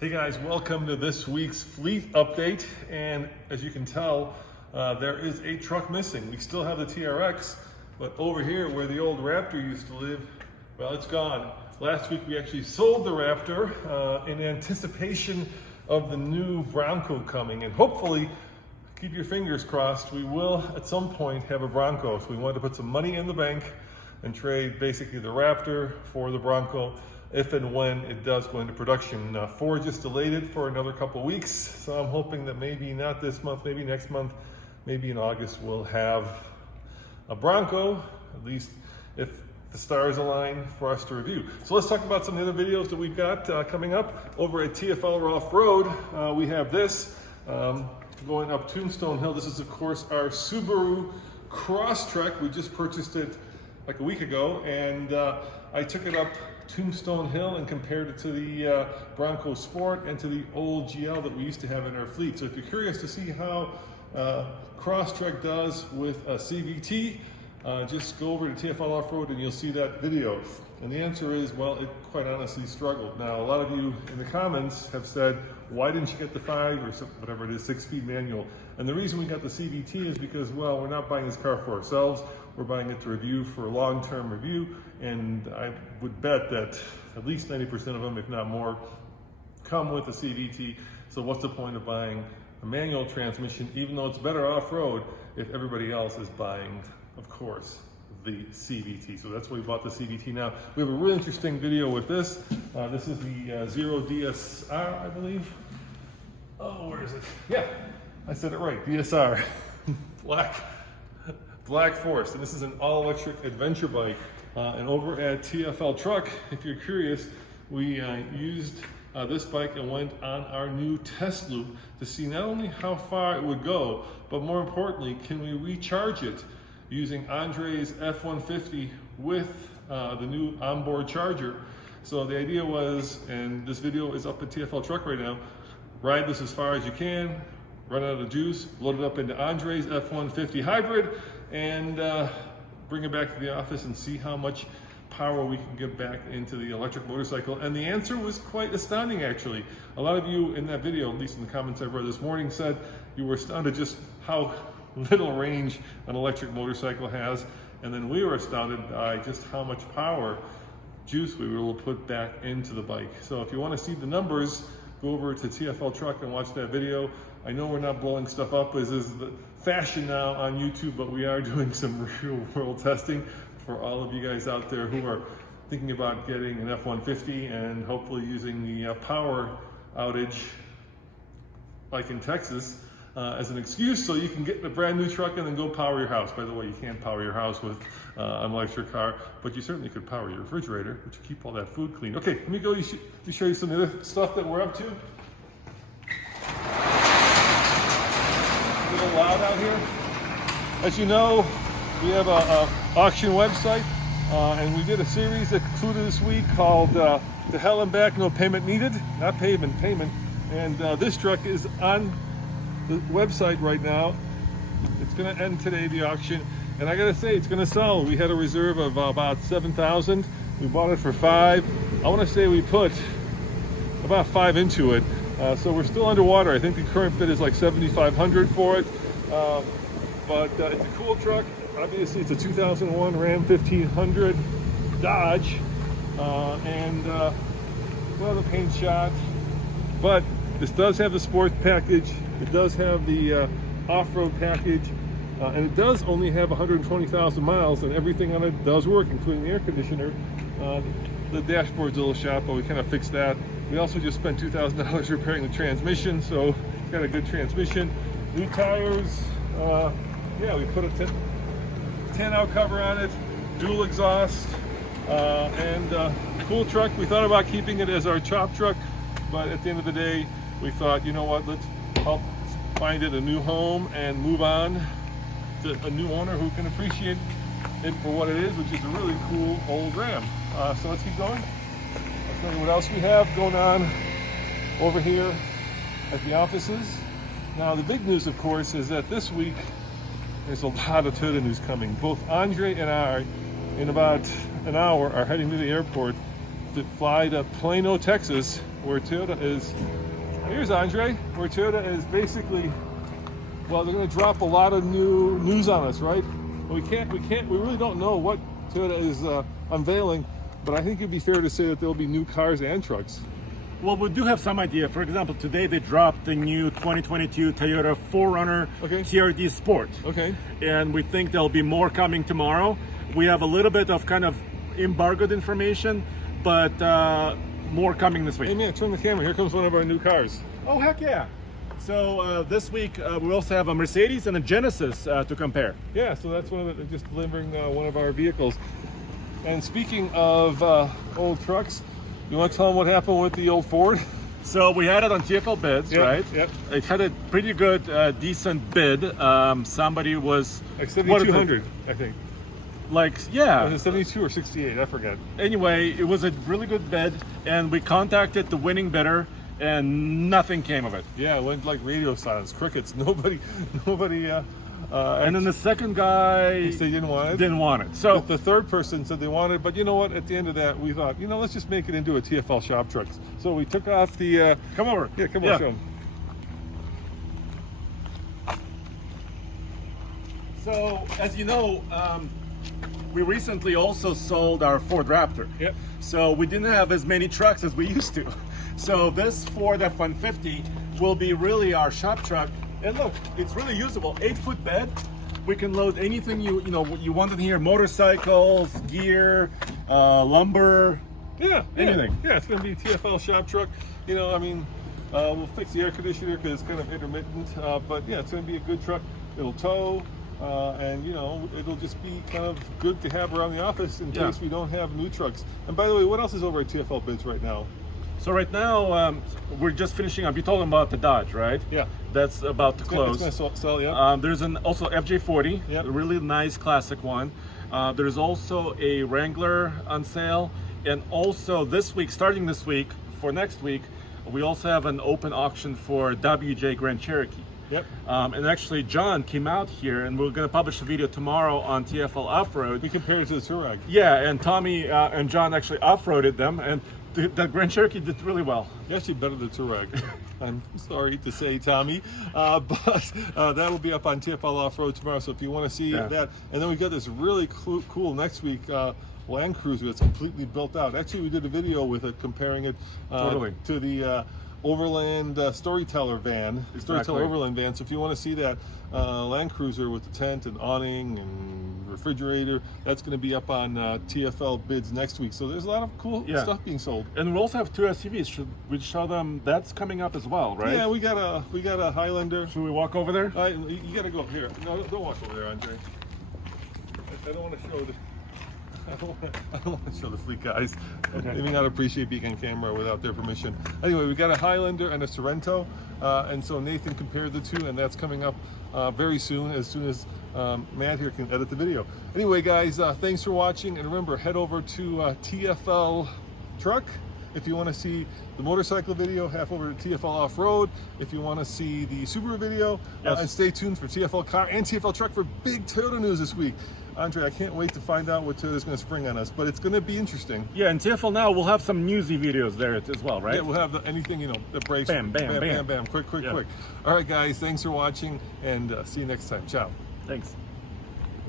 Hey guys, welcome to this week's fleet update. And as you can tell, there is a truck missing. We still have the TRX, but over here where the old Raptor used to live, well, it's gone. Last week we actually sold the Raptor in anticipation of the new Bronco coming, and hopefully, keep your fingers crossed, we will at some point have a Bronco. So we wanted to put some money in the bank and trade basically the Raptor for the Bronco if and when it does go into production. Ford just delayed it for another couple weeks, so I'm hoping that maybe not this month, maybe next month, maybe in August we'll have a Bronco, at least if the stars align for us to review. So let's talk about some of the other videos that we've got coming up. Over at TFL Off-Road, we have this going up Tombstone Hill. This is of course our Subaru Crosstrek. We just purchased it like a week ago, and I took it up Tombstone Hill and compared it to the Bronco Sport and to the old GL that we used to have in our fleet. So if you're curious to see how Crosstrek does with a CVT, just go over to TFL Off-Road and you'll see that video. And the answer is, well, it quite honestly struggled. Now, a lot of you in the comments have said, why didn't you get the 5 or whatever it is, 6-speed manual? And the reason we got the CVT is because, well, we're not buying this car for ourselves. We're buying it to review for a long-term review, and I would bet that at least 90% of them, if not more, come with a CVT. So what's the point of buying a manual transmission, even though it's better off-road, if everybody else is buying, of course, the CVT? So that's why we bought the CVT. Now, we have a really interesting video with this. This is the Zero DSR, I believe. Oh, where is it? Yeah, I said it right, DSR. Black Forest, and this is an all-electric adventure bike. And over at TFL Truck, if you're curious, we used this bike and went on our new test loop to see not only how far it would go, but more importantly, can we recharge it using Andre's F-150 with the new onboard charger. So the idea was, and this video is up at TFL Truck right now, ride this as far as you can, run out of juice, load it up into Andre's F-150 hybrid, and bring it back to the office and see how much power we can get back into the electric motorcycle. And the answer was quite astounding, actually. A lot of you in that video, at least in the comments I've read this morning, said you were astounded just how little range an electric motorcycle has. And then we were astounded by just how much power juice we were able to put back into the bike. So if you want to see the numbers, go over to TFL Truck and watch that video. I know we're not blowing stuff up as is the fashion now on YouTube, but we are doing some real world testing for all of you guys out there who are thinking about getting an F-150 and hopefully using the power outage like in Texas as an excuse so you can get a brand new truck and then go power your house. By the way, you can't power your house with an electric car, but you certainly could power your refrigerator, which keep all that food clean. Okay, let me go show you some of the other stuff that we're up to. A little loud out here. As you know, we have a auction website, and we did a series that concluded this week called To Hell and Back, No Payment Needed. Not payment. And this truck is on the website right now. It's going to end today, the auction, and I gotta say, it's going to sell. We had a reserve of about 7,000. We bought it for 5. I want to say we put about 5 into it. So we're still underwater. I think the current bid is like 7,500 for it. But it's a cool truck. Obviously, it's a 2001 Ram 1500 Dodge. Well, the paint's shot. But this does have the sports package. It does have the off-road package. And it does only have 120,000 miles, and everything on it does work, including the air conditioner. The dashboard's a little shot, but we kind of fixed that. We also just spent $2,000 repairing the transmission, so it's got a good transmission. New tires, yeah, we put a 10-out cover on it, dual exhaust, and cool truck. We thought about keeping it as our chop truck, but at the end of the day, we thought, you know what, let's help find it a new home and move on to a new owner who can appreciate it for what it is, which is a really cool old Ram. So let's keep going. I'll tell you what else we have going on over here at the offices. Now, the big news, of course, is that this week there's a lot of Toyota news coming. Both Andre and I, in about an hour, are heading to the airport to fly to Plano, Texas, where Toyota is. Here's Andre, where Toyota is basically, well, they're going to drop a lot of new news on us, right? We really don't know what Toyota is unveiling, but I think it'd be fair to say that there'll be new cars and trucks. Well, we do have some idea. For example, today they dropped the new 2022 Toyota 4Runner TRD Sport. Okay. And we think there'll be more coming tomorrow. We have a little bit of kind of embargoed information, but more coming this week. Hey man, turn the camera. Here comes one of our new cars. Oh, heck yeah. So this week we also have a Mercedes and a Genesis to compare. Yeah, so that's one of the, just delivering one of our vehicles. And speaking of old trucks, you want to tell them what happened with the old Ford? So we had it on TFL bids, right? Yep. It had a pretty good, decent bid. Somebody was like 7,200, I think. Like, yeah. Was it 72 or 68? I forget. Anyway, it was a really good bid, and we contacted the winning bidder, and nothing came of it. Yeah, it went like radio silence, crickets. Nobody. And then the second guy they didn't want it. Didn't want it. So the third person said they wanted it, but you know what? At the end of that, we thought, let's just make it into a TFL shop trucks. So we took off the. Come over. Yeah, come on, show them. So as you know, we recently also sold our Ford Raptor. Yep. So we didn't have as many trucks as we used to. So this Ford F-150 will be really our shop truck. And look, it's really usable. 8-foot bed. We can load anything you want in here: motorcycles, gear, lumber. Yeah, anything. Yeah, it's going to be a TFL shop truck. We'll fix the air conditioner because it's kind of intermittent. But yeah, it's going to be a good truck. It'll tow. And it'll just be kind of good to have around the office in case we don't have new trucks. And by the way, what else is over at TFL Bids right now? So right now we're just finishing up. You're talking about the Dodge, right? Yeah. That's about to close. It's going to sell, yeah. There's also FJ40, yep. A really nice classic one. There's also a Wrangler on sale, and also starting this week for next week, we also have an open auction for WJ Grand Cherokee. Yep. And actually, John came out here, and we're going to publish a video tomorrow on TFL Off-Road. We compared it to the Touareg. Yeah, and Tommy and John actually off-roaded them, and the Grand Cherokee did really well. Actually better than Touareg. I'm sorry to say, Tommy, but that'll be up on TFL Off-Road tomorrow. So if you want to see that, and then we got this really cool next week Land Cruiser that's completely built out. Actually, we did a video with it comparing it to the Overland Storyteller van, Storyteller Overland van. So if you want to see that Land Cruiser with the tent and awning and refrigerator, that's going to be up on TFL Bids next week. So there's a lot of cool stuff being sold. And we also have two SUVs. Should we show them? That's coming up as well, right? Yeah, we got a Highlander. Should we walk over there? You got to go up here. No, don't walk over there, Andre. I don't want to show the. I don't want to show the fleet guys. Okay. They may not appreciate being on camera without their permission. Anyway, we got a Highlander and a Sorento, and so Nathan compared the two, and that's coming up very soon as Matt here can edit the video. Anyway, guys, thanks for watching, and remember, head over to TFL Truck if you want to see the motorcycle video. Half over to TFL Off-Road if you want to see the Subaru video, and stay tuned for TFL Car and TFL Truck for big Toyota news this week. Andre, I can't wait to find out what Toyota's going to spring on us, but it's going to be interesting. Yeah, and TFL Now, we'll have some newsy videos there as well, right? Yeah, we'll have anything, that breaks. Bam, bam, bam. Quick. All right, guys, thanks for watching, and see you next time. Ciao. Thanks.